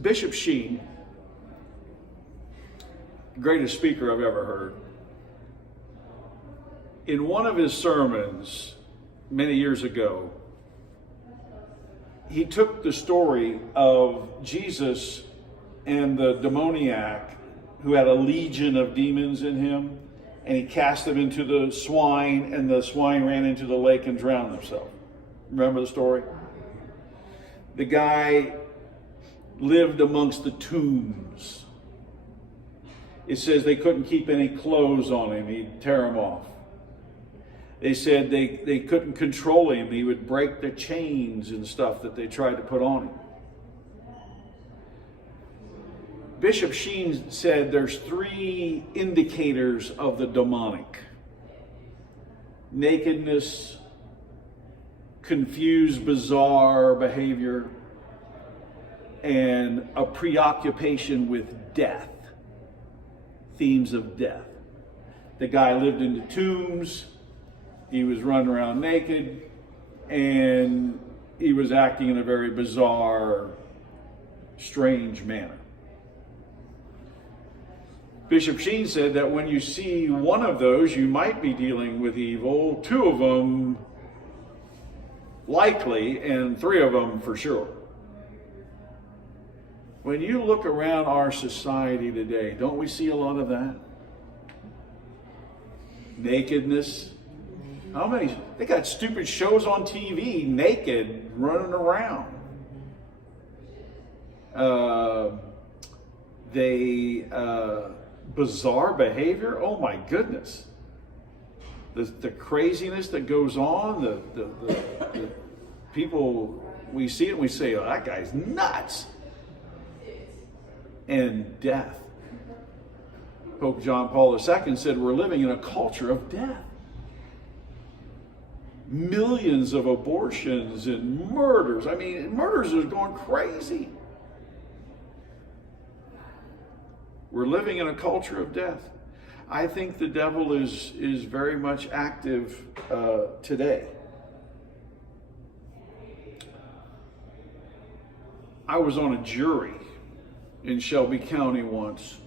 Bishop Sheen, greatest speaker I've ever heard, in one of his sermons many years ago, he took the story of Jesus and the demoniac who had a legion of demons in him, and he cast them into the swine, and the swine ran into the lake and drowned himself. Remember the story? The guy lived amongst the tombs. It says they couldn't keep any clothes on him. He'd tear them off. They said they couldn't control him. He would break the chains and stuff that they tried to put on him. Bishop Sheen said there's 3 indicators of the demonic: nakedness, confused, bizarre behavior, and a preoccupation with death, themes of death. The guy lived in the tombs, he was running around naked, and he was acting in a very bizarre, strange manner. Bishop Sheen said that when you see one of those, you might be dealing with evil, 2 of them likely, and 3 of them for sure. When you look around our society today, don't we see a lot of that? Nakedness. How many? They got stupid shows on TV, naked, running around. Bizarre behavior. Oh my goodness. The craziness that goes on, the people, we see it and we say, oh, that guy's nuts. And death. Pope John Paul II said we're living in a culture of death. Millions of abortions and murders. I mean, murders are going crazy. We're living in a culture of death. I think the devil is very much active today. I was on a jury in Shelby County once,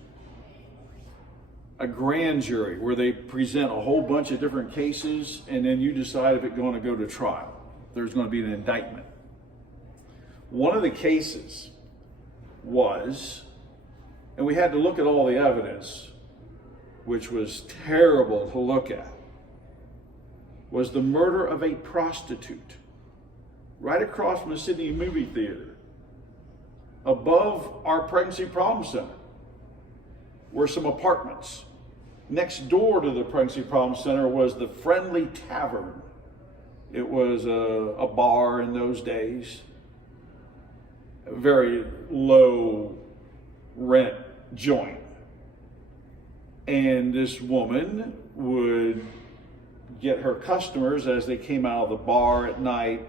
a grand jury where they present a whole bunch of different cases, and then you decide if it's going to go to trial. There's going to be an indictment. One of the cases was, and we had to look at all the evidence, which was terrible to look at, was the murder of a prostitute right across from the Sydney movie theater, above our pregnancy problem center, were some apartments. Next door to the pregnancy problem center was the Friendly Tavern. It was a bar in those days, a very low rent joint. And this woman would get her customers as they came out of the bar at night,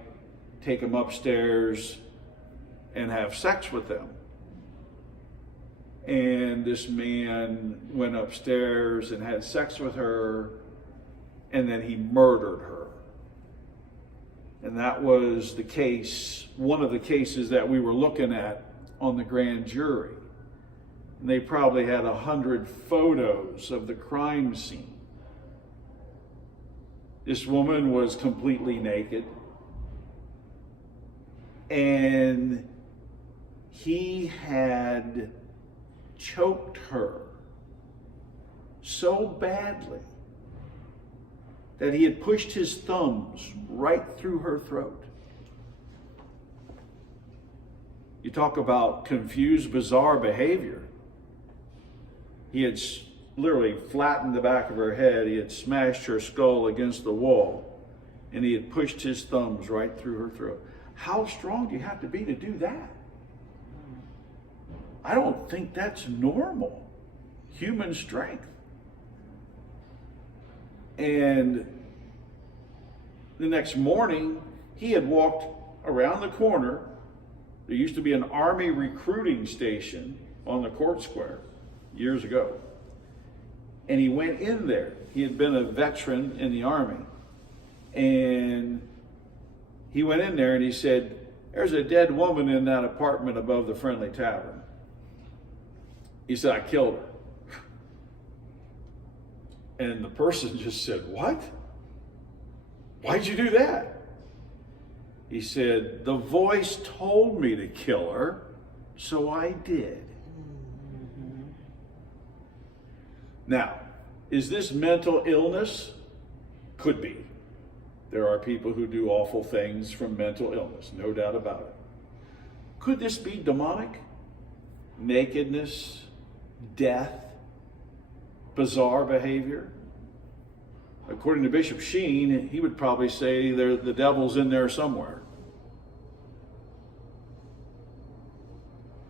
take them upstairs and have sex with them. And this man went upstairs and had sex with her, and then he murdered her. And that was the case, one of the cases that we were looking at on the grand jury. And they probably had 100 photos of the crime scene. This woman was completely naked, and he had choked her so badly that he had pushed his thumbs right through her throat. You talk about confused, bizarre behavior. He had literally flattened the back of her head. He had smashed her skull against the wall, and he had pushed his thumbs right through her throat. How strong do you have to be to do that? I don't think that's normal human strength. And the next morning, he had walked around the corner. There used to be an Army recruiting station on the court square years ago. And he went in there. He had been a veteran in the Army. And he went in there and he said, there's a dead woman in that apartment above the Friendly Tavern. He said, I killed her. And the person just said, what? Why'd you do that? He said, the voice told me to kill her, so I did. Now, is this mental illness? Could be. There are people who do awful things from mental illness, no doubt about it. Could this be demonic? Nakedness, death, bizarre behavior? According to Bishop Sheen, he would probably say the devil's in there somewhere.